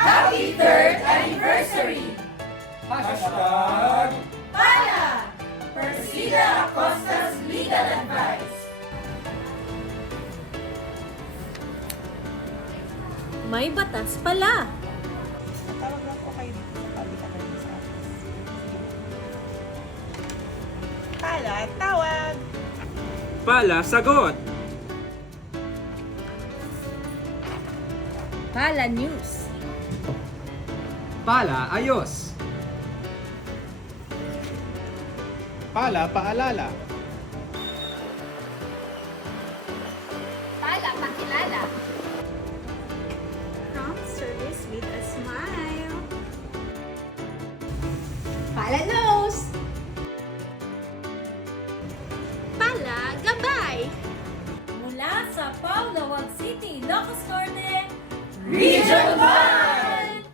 Happy 3rd Anniversary! Hashtag Pala! Persida Acosta's Legal Advice. May batas pala. Tawag lang po kayo dito sa public attorney's office. Pala, tawag! Pala, sagot! Pala News. Pala, ayos! Pala, paalala. Pala Pakilala. Prompt service with a smile. Pala